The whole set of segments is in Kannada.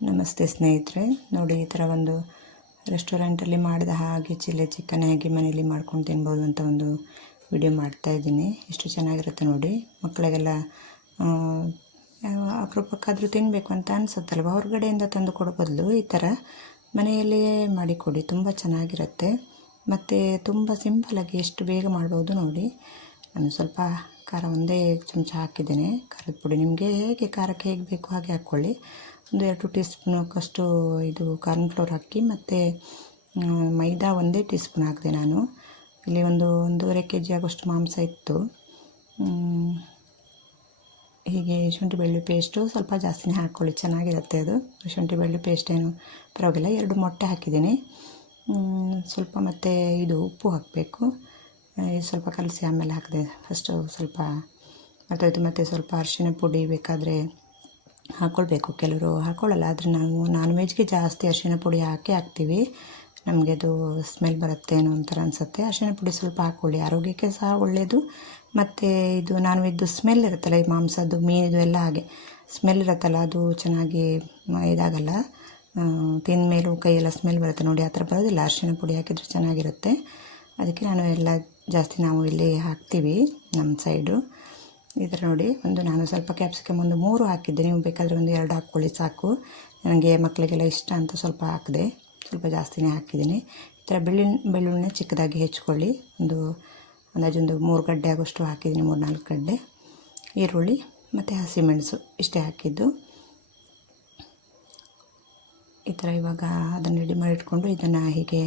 ನಮಸ್ತೆ ಸ್ನೇಹಿತರೆ, ನೋಡಿ ಈ ಥರ ಒಂದು ರೆಸ್ಟೋರೆಂಟಲ್ಲಿ ಮಾಡಿದ ಹಾಗೆ ಚಿಲ್ಲಿ ಚಿಕನ್ ಹೇಗೆ ಮನೇಲಿ ಮಾಡ್ಕೊಂಡು ತಿನ್ಬೋದು ಅಂತ ಒಂದು ವಿಡಿಯೋ ಮಾಡ್ತಾಯಿದ್ದೀನಿ. ಎಷ್ಟು ಚೆನ್ನಾಗಿರುತ್ತೆ ನೋಡಿ. ಮಕ್ಕಳಿಗೆಲ್ಲ ಅಪರೂಪಕ್ಕಾದರೂ ತಿನ್ನಬೇಕು ಅಂತ ಅನಿಸುತ್ತಲ್ವ, ಹೊರಗಡೆಯಿಂದ ತಂದು ಕೊಡೋ ಬದಲು ಈ ಥರ ಮನೆಯಲ್ಲಿಯೇ ಮಾಡಿಕೊಡಿ, ತುಂಬ ಚೆನ್ನಾಗಿರುತ್ತೆ ಮತ್ತು ತುಂಬ ಸಿಂಪಲಾಗಿ ಎಷ್ಟು ಬೇಗ ಮಾಡ್ಬೋದು ನೋಡಿ. ನಾನು ಸ್ವಲ್ಪ ಖಾರ ಒಂದೇ ಚಮಚ ಹಾಕಿದ್ದೇನೆ, ಖಾರದ ಪುಡಿ. ನಿಮಗೆ ಹೇಗೆ ಖಾರಕ್ಕೆ ಹೇಗೆ ಬೇಕು ಹಾಗೆ ಹಾಕ್ಕೊಳ್ಳಿ. ಒಂದು 2 ಟೀ ಸ್ಪೂನಕ್ಕಷ್ಟು ಇದು ಕಾರ್ನ್ಫ್ಲೋರ್ ಹಾಕಿ ಮತ್ತು ಮೈದಾ 1 ಟೀ ಸ್ಪೂನ್ ಹಾಕಿದೆ ನಾನು. ಇಲ್ಲಿ ಒಂದು 1.5 kg ಆಗೋಷ್ಟು ಮಾಂಸ ಇತ್ತು. ಹೀಗೆ ಶುಂಠಿ ಬೆಳ್ಳುಳ್ಳಿ ಪೇಸ್ಟು ಸ್ವಲ್ಪ ಜಾಸ್ತಿನೇ ಹಾಕ್ಕೊಳ್ಳಿ, ಚೆನ್ನಾಗಿರುತ್ತೆ ಅದು. ಶುಂಠಿ ಬೆಳ್ಳುಳ್ಳಿ ಪೇಸ್ಟ್ ಏನು ಪರವಾಗಿಲ್ಲ. 2 ಮೊಟ್ಟೆ ಹಾಕಿದ್ದೀನಿ. ಸ್ವಲ್ಪ ಮತ್ತು ಇದು ಉಪ್ಪು ಹಾಕಬೇಕು. ಇದು ಸ್ವಲ್ಪ ಕಲಸಿ ಆಮೇಲೆ ಹಾಕಿದೆ. ಫಸ್ಟು ಸ್ವಲ್ಪ ಮತ್ತೊಯ್ತು. ಮತ್ತು ಸ್ವಲ್ಪ ಅರಿಶಿನ ಪುಡಿ ಬೇಕಾದರೆ ಹಾಕ್ಕೊಳ್ಬೇಕು, ಕೆಲವರು ಹಾಕ್ಕೊಳ್ಳಲ್ಲ. ಆದರೆ ನಾವು ನಾನ್ ವೆಜ್ಗೆ ಜಾಸ್ತಿ ಅರಿಶಿನ ಪುಡಿ ಹಾಕ್ತೀವಿ. ನಮಗೆ ಅದು ಸ್ಮೆಲ್ ಬರುತ್ತೆ ಏನೋ ಒಂಥರ ಅನಿಸುತ್ತೆ. ಅರಿಶಿನ ಪುಡಿ ಸ್ವಲ್ಪ ಹಾಕ್ಕೊಳ್ಳಿ, ಆರೋಗ್ಯಕ್ಕೆ ಸಹ ಒಳ್ಳೆಯದು. ಮತ್ತು ಇದು ನಾನ್ ವೆಜ್ದು ಸ್ಮೆಲ್ ಇರುತ್ತಲ್ಲ, ಈ ಮಾಂಸದ್ದು ಮೀನಿದು ಎಲ್ಲ ಹಾಗೆ ಸ್ಮೆಲ್ ಇರುತ್ತಲ್ಲ, ಅದು ಚೆನ್ನಾಗಿ ಇದಾಗಲ್ಲ. ತಿಂದ ಮೇಲೂ ಕೈಯೆಲ್ಲ ಸ್ಮೆಲ್ ಬರುತ್ತೆ ನೋಡಿ, ಆ ಥರ ಬರೋದಿಲ್ಲ. ಅರಿಶಿನ ಪುಡಿ ಹಾಕಿದರೆ ಚೆನ್ನಾಗಿರುತ್ತೆ. ಅದಕ್ಕೆ ನಾನು ಎಲ್ಲ ಜಾಸ್ತಿ ನಾವು ಇಲ್ಲಿ ಹಾಕ್ತೀವಿ ನಮ್ಮ ಸೈಡು. ಈ ಥರ ನೋಡಿ. ನಾನು ಸ್ವಲ್ಪ ಕ್ಯಾಪ್ಸಿಕಮ್ 3 ಹಾಕಿದ್ದೆ, ನೀವು ಬೇಕಾದರೆ 2 ಹಾಕ್ಕೊಳ್ಳಿ ಸಾಕು. ನನಗೆ ಮಕ್ಕಳಿಗೆಲ್ಲ ಇಷ್ಟ ಅಂತ ಸ್ವಲ್ಪ ಹಾಕಿದೆ, ಸ್ವಲ್ಪ ಜಾಸ್ತಿನೇ ಹಾಕಿದ್ದೀನಿ. ಈ ಥರ ಬೆಳ್ಳುಳ್ಳಿನ ಚಿಕ್ಕದಾಗಿ ಹೆಚ್ಕೊಳ್ಳಿ. ಅಂದಾಜು 3 ಗಡ್ಡೆ ಆಗೋಷ್ಟು ಹಾಕಿದ್ದೀನಿ, 3-4 ಗಡ್ಡೆ. ಈರುಳ್ಳಿ ಮತ್ತು ಹಸಿಮೆಣಸು ಇಷ್ಟೇ ಹಾಕಿದ್ದು. ಈ ಥರ ಇವಾಗ ಅದನ್ನು ರೆಡಿ ಮಾಡಿ ಇಟ್ಕೊಂಡು ಇದನ್ನು ಹೀಗೆ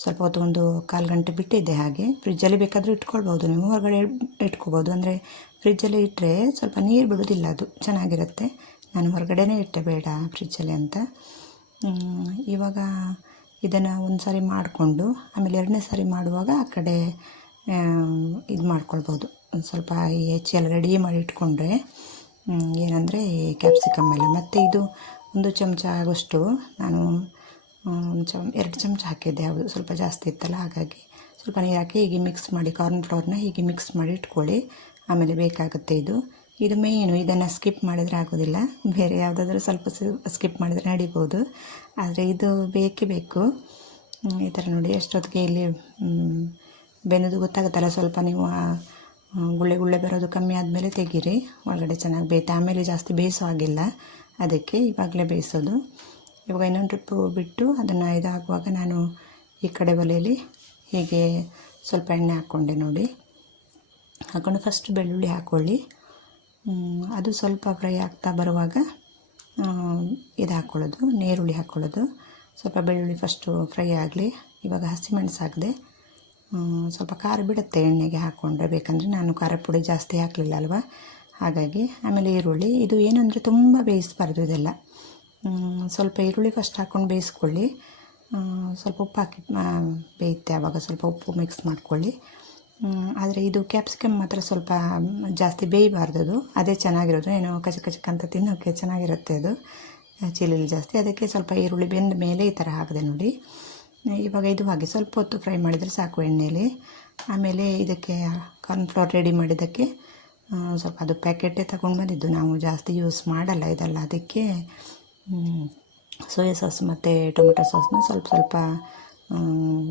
ಸ್ವಲ್ಪ ಹೊತ್ತು 1-1/4 ಗಂಟೆ ಬಿಟ್ಟಿದ್ದೆ. ಹಾಗೆ ಫ್ರಿಜ್ಜಲ್ಲಿ ಬೇಕಾದರೂ ಇಟ್ಕೊಳ್ಬೋದು, ನೀವು ಹೊರಗಡೆ ಇಟ್ಕೊಬೋದು. ಅಂದರೆ ಫ್ರಿಜ್ಜಲ್ಲಿ ಇಟ್ಟರೆ ಸ್ವಲ್ಪ ನೀರು ಬಿಡೋದಿಲ್ಲ, ಅದು ಚೆನ್ನಾಗಿರುತ್ತೆ. ನಾನು ಹೊರಗಡೆನೇ ಇಟ್ಟೆ, ಬೇಡ ಫ್ರಿಜ್ಜಲ್ಲಿ ಅಂತ. ಇವಾಗ ಇದನ್ನು ಒಂದು ಸಾರಿ ಮಾಡಿಕೊಂಡು ಆಮೇಲೆ 2ನೇ ಸಾರಿ ಮಾಡುವಾಗ ಆ ಕಡೆ ಇದು ಮಾಡ್ಕೊಳ್ಬೋದು. ಒಂದು ಸ್ವಲ್ಪ ಹೆಚ್ಚಿ ಎಲ್ಲ ರೆಡಿ ಮಾಡಿ ಇಟ್ಕೊಂಡ್ರೆ ಏನಂದರೆ ಈ ಕ್ಯಾಪ್ಸಿಕಮ್ ಎಲ್ಲ. ಮತ್ತು ಇದು 1 ಚಮಚ ಆಗೋಷ್ಟು ನಾನು 2 ಚಮಚ ಹಾಕಿದ್ದೆ. ಯಾವುದು ಸ್ವಲ್ಪ ಜಾಸ್ತಿ ಇತ್ತಲ್ಲ, ಹಾಗಾಗಿ ಸ್ವಲ್ಪ ನೀರು ಹಾಕಿ ಹೀಗೆ ಮಿಕ್ಸ್ ಮಾಡಿ, ಕಾರ್ನ್ಫ್ಲೋರ್ನ ಹೀಗೆ ಮಿಕ್ಸ್ ಮಾಡಿ ಇಟ್ಕೊಳ್ಳಿ. ಆಮೇಲೆ ಬೇಕಾಗುತ್ತೆ ಇದು ಮೇಯ್ನು. ಇದನ್ನು ಸ್ಕಿಪ್ ಮಾಡಿದರೆ ಆಗೋದಿಲ್ಲ. ಬೇರೆ ಯಾವುದಾದ್ರೂ ಸ್ವಲ್ಪ ಸ್ಕಿಪ್ ಮಾಡಿದರೆ ನಡಿಬೋದು, ಆದರೆ ಇದು ಬೇಕೇ ಬೇಕು. ಈ ಥರ ನೋಡಿ. ಎಷ್ಟೊತ್ತಿಗೆ ಇಲ್ಲಿ ಬೆನ್ನೋದು ಗೊತ್ತಾಗುತ್ತಲ್ಲ. ಸ್ವಲ್ಪ ನೀವು ಗುಳ್ಳೆ ಬರೋದು ಕಮ್ಮಿ ಆದಮೇಲೆ ತೆಗೀರಿ, ಒಳಗಡೆ ಚೆನ್ನಾಗಿ ಬೇಯ್ತು. ಆಮೇಲೆ ಜಾಸ್ತಿ ಬೇಯಿಸೋ ಆಗಿಲ್ಲ, ಅದಕ್ಕೆ ಇವಾಗಲೇ ಬೇಯಿಸೋದು. ಇವಾಗ ಇನ್ನೊಂದು ಟ್ರಿಪ್ಪು ಬಿಟ್ಟು ಅದನ್ನು ಇದಾಗುವಾಗ ನಾನು ಈ ಕಡೆ ಒಲೆಯಲ್ಲಿ ಹೀಗೆ ಸ್ವಲ್ಪ ಎಣ್ಣೆ ಹಾಕ್ಕೊಂಡೆ ನೋಡಿ. ಹಾಕ್ಕೊಂಡು ಫಸ್ಟ್ ಬೆಳ್ಳುಳ್ಳಿ ಹಾಕ್ಕೊಳ್ಳಿ. ಅದು ಸ್ವಲ್ಪ ಫ್ರೈ ಆಗ್ತಾ ಬರುವಾಗ ಇದು ಹಾಕ್ಕೊಳ್ಳೋದು, ನೀರುಳ್ಳಿ ಹಾಕ್ಕೊಳ್ಳೋದು. ಸ್ವಲ್ಪ ಬೆಳ್ಳುಳ್ಳಿ ಫಸ್ಟು ಫ್ರೈ ಆಗಲಿ. ಇವಾಗ ಹಸಿಮೆಣಸು ಹಾಕಿದೆ. ಸ್ವಲ್ಪ ಖಾರ ಬಿಡುತ್ತೆ ಎಣ್ಣೆಗೆ ಹಾಕ್ಕೊಂಡ್ರೆ, ಬೇಕಂದರೆ ನಾನು ಖಾರ ಪುಡಿ ಜಾಸ್ತಿ ಹಾಕಲಿಲ್ಲ ಅಲ್ವಾ, ಹಾಗಾಗಿ. ಆಮೇಲೆ ಈರುಳ್ಳಿ. ಇದು ಏನಂದರೆ ತುಂಬ ಬೇಯಿಸಬಾರ್ದು ಇದೆಲ್ಲ. ಸ್ವಲ್ಪ ಈರುಳ್ಳಿ ಫಸ್ಟ್ ಹಾಕ್ಕೊಂಡು ಬೇಯಿಸ್ಕೊಳ್ಳಿ. ಸ್ವಲ್ಪ ಉಪ್ಪು ಹಾಕಿ ಬೇಯುತ್ತೆ, ಆವಾಗ ಸ್ವಲ್ಪ ಉಪ್ಪು ಮಿಕ್ಸ್ ಮಾಡ್ಕೊಳ್ಳಿ. ಆದರೆ ಇದು ಕ್ಯಾಪ್ಸಿಕಮ್ ಮಾತ್ರ ಸ್ವಲ್ಪ ಜಾಸ್ತಿ ಬೇಯಬಾರ್ದು, ಅದೇ ಚೆನ್ನಾಗಿರೋದು. ಏನೋ ಕಚಕ್ ಅಂತ ತಿನ್ನೋಕ್ಕೆ ಚೆನ್ನಾಗಿರುತ್ತೆ ಅದು, ಚಿಲ್ಲಿ ಜಾಸ್ತಿ. ಅದಕ್ಕೆ ಸ್ವಲ್ಪ ಈರುಳ್ಳಿ ಬೆಂದ ಮೇಲೆ ಈ ಥರ ಹಾಕಿದೆ ನೋಡಿ. ಇವಾಗ ಇದು ಹಾಗೆ ಸ್ವಲ್ಪ ಹೊತ್ತು ಫ್ರೈ ಮಾಡಿದರೆ ಸಾಕು ಎಣ್ಣೆಯಲ್ಲಿ. ಆಮೇಲೆ ಇದಕ್ಕೆ ಕಾರ್ನ್ಫ್ಲೋರ್ ರೆಡಿ ಮಾಡಿದ್ದಕ್ಕೆ ಸ್ವಲ್ಪ ಅದು ಪ್ಯಾಕೆಟೇ ತಗೊಂಡು ಬಂದಿದ್ದು, ನಾವು ಜಾಸ್ತಿ ಯೂಸ್ ಮಾಡಲ್ಲ ಇದೆಲ್ಲ. ಅದಕ್ಕೆ ಸೋಯಾ ಸಾಸ್ ಮತ್ತು ಟೊಮೆಟೊ ಸಾಸ್ನ ಸ್ವಲ್ಪ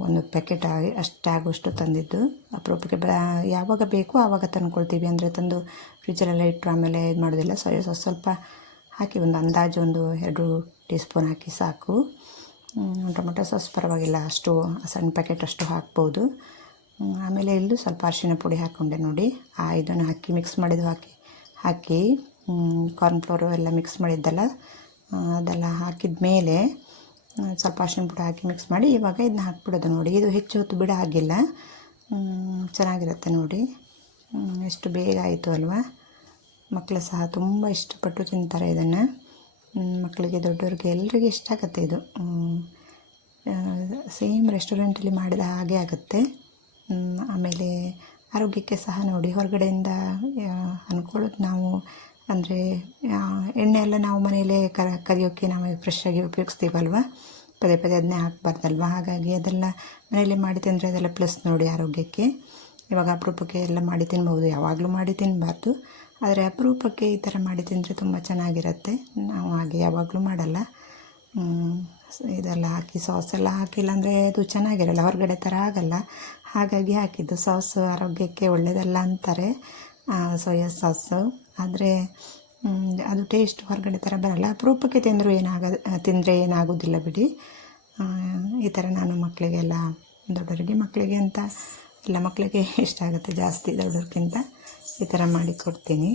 ಒಂದು ಪ್ಯಾಕೆಟ್ ಅಷ್ಟಾಗುವಷ್ಟು ತಂದಿದ್ದು. ಅಪರೂಪಕ್ಕೆ ಯಾವಾಗ ಬೇಕು ಆವಾಗ ತಂದ್ಕೊಳ್ತೀವಿ, ಅಂದರೆ ತಂದು ಫ್ರಿಜ್ಜಲ್ಲೆಲ್ಲ ಇಟ್ಟರು ಆಮೇಲೆ ಇದು ಮಾಡೋದಿಲ್ಲ. ಸೋಯಾ ಸಾಸ್ ಸ್ವಲ್ಪ ಹಾಕಿ ಒಂದು ಅಂದಾಜು 2 ಟೀ ಸ್ಪೂನ್ ಹಾಕಿ ಸಾಕು. ಟೊಮೆಟೊ ಸಾಸ್ ಪರವಾಗಿಲ್ಲ, ಅಷ್ಟು ಸಣ್ಣ ಪ್ಯಾಕೆಟ್ ಅಷ್ಟು ಹಾಕ್ಬೋದು. ಆಮೇಲೆ ಇಲ್ಲೂ ಸ್ವಲ್ಪ ಅರಿಶಿನ ಪುಡಿ ಹಾಕ್ಕೊಂಡೆ ನೋಡಿ. ಇದನ್ನು ಹಾಕಿ ಮಿಕ್ಸ್ ಮಾಡಿದ್ದು ಹಾಕಿ ಕಾರ್ನ್ಫ್ಲೋರು ಎಲ್ಲ ಮಿಕ್ಸ್ ಮಾಡಿದ್ದಲ್ಲ, ಅದೆಲ್ಲ ಹಾಕಿದ ಮೇಲೆ ಸ್ವಲ್ಪ ಅರಿಶಿನ ಪುಡಿ ಹಾಕಿ ಮಿಕ್ಸ್ ಮಾಡಿ ಇವಾಗ ಇದನ್ನ ಹಾಕ್ಬಿಡೋದು ನೋಡಿ. ಇದು ಹೆಚ್ಚು ಹೊತ್ತು ಬಿಡೋ ಹಾಗಿಲ್ಲ, ಚೆನ್ನಾಗಿರುತ್ತೆ ನೋಡಿ. ಎಷ್ಟು ಬೇಗ ಆಯಿತು ಅಲ್ವಾ. ಮಕ್ಕಳು ಸಹ ತುಂಬ ಇಷ್ಟಪಟ್ಟು ತಿಂತಾರೆ ಇದನ್ನು. ಮಕ್ಕಳಿಗೆ ದೊಡ್ಡವ್ರಿಗೆ ಎಲ್ರಿಗೂ ಇಷ್ಟ ಆಗುತ್ತೆ ಇದು. ಸೇಮ್ ರೆಸ್ಟೋರೆಂಟಲ್ಲಿ ಮಾಡಿದ ಹಾಗೆ ಆಗುತ್ತೆ. ಆಮೇಲೆ ಆರೋಗ್ಯಕ್ಕೆ ಸಹ ನೋಡಿ. ಹೊರಗಡೆಯಿಂದ ಅಂದ್ಕೊಳ್ಳೋದು ನಾವು, ಅಂದರೆ ಎಣ್ಣೆ ಎಲ್ಲ ನಾವು ಮನೆಯಲ್ಲೇ ಕರಿಯೋಕ್ಕೆ ನಾವು ಫ್ರೆಶ್ಶಾಗಿ ಉಪಯೋಗಿಸ್ತೀವಲ್ವ, ಪದೇ ಅದನ್ನೇ ಹಾಕಬಾರ್ದಲ್ವ. ಹಾಗಾಗಿ ಅದೆಲ್ಲ ಮನೆಯಲ್ಲೇ ಮಾಡಿ ತಿಂದರೆ ಅದೆಲ್ಲ ಪ್ಲಸ್ ನೋಡಿ ಆರೋಗ್ಯಕ್ಕೆ. ಇವಾಗ ಅಪರೂಪಕ್ಕೆ ಎಲ್ಲ ಮಾಡಿ ತಿನ್ಬೋದು, ಯಾವಾಗಲೂ ಮಾಡಿ ತಿನ್ನಬಾರ್ದು. ಆದರೆ ಅಪರೂಪಕ್ಕೆ ಈ ಥರ ಮಾಡಿ ತಿಂದರೆ ತುಂಬ ಚೆನ್ನಾಗಿರುತ್ತೆ. ನಾವು ಹಾಗೆ ಯಾವಾಗಲೂ ಮಾಡಲ್ಲ. ಇದೆಲ್ಲ ಹಾಕಿ ಸಾಸೆಲ್ಲ ಹಾಕಿಲ್ಲ ಅಂದರೆ ಅದು ಚೆನ್ನಾಗಿರಲ್ಲ, ಹೊರಗಡೆ ಥರ ಆಗಲ್ಲ. ಹಾಗಾಗಿ ಹಾಕಿದ್ದು. ಸಾಸು ಆರೋಗ್ಯಕ್ಕೆ ಒಳ್ಳೆಯದಲ್ಲ ಅಂತಾರೆ, ಸೋಯಾ ಸಾಸು. ಆದರೆ ಅದು ಟೇಸ್ಟ್ ಹೊರಗಡೆ ಥರ ಬರಲ್ಲ. ಅಪರೂಪಕ್ಕೆ ತಿಂದರೆ ಏನಾಗೋದಿಲ್ಲ ಬಿಡಿ. ಈ ಥರ ನಾನು ಮಕ್ಕಳಿಗೆಲ್ಲ, ದೊಡ್ಡವರಿಗೆ ಮಕ್ಕಳಿಗೆ ಅಂತ ಎಲ್ಲ ಮಕ್ಕಳಿಗೆ ಇಷ್ಟ ಆಗುತ್ತೆ ಜಾಸ್ತಿ, ದೊಡ್ಡವ್ರಿಗಿಂತ ಈ ಥರ ಮಾಡಿ ಕೊಡ್ತೀನಿ.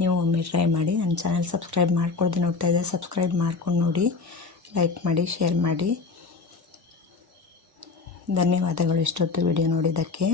ನೀವು ಒಮ್ಮೆ ಟ್ರೈ ಮಾಡಿ. ನನ್ನ ಚಾನಲ್ ಸಬ್ಸ್ಕ್ರೈಬ್ ಮಾಡ್ಕೊಳ್ದೆ ನೋಡ್ತಾ ಇದ್ದರೆ ಸಬ್ಸ್ಕ್ರೈಬ್ ಮಾಡ್ಕೊಂಡು ನೋಡಿ, ಲೈಕ್ ಮಾಡಿ, ಶೇರ್ ಮಾಡಿ. ಧನ್ಯವಾದಗಳು ಇಷ್ಟೊತ್ತು ವಿಡಿಯೋ ನೋಡಿದ್ದಕ್ಕೆ.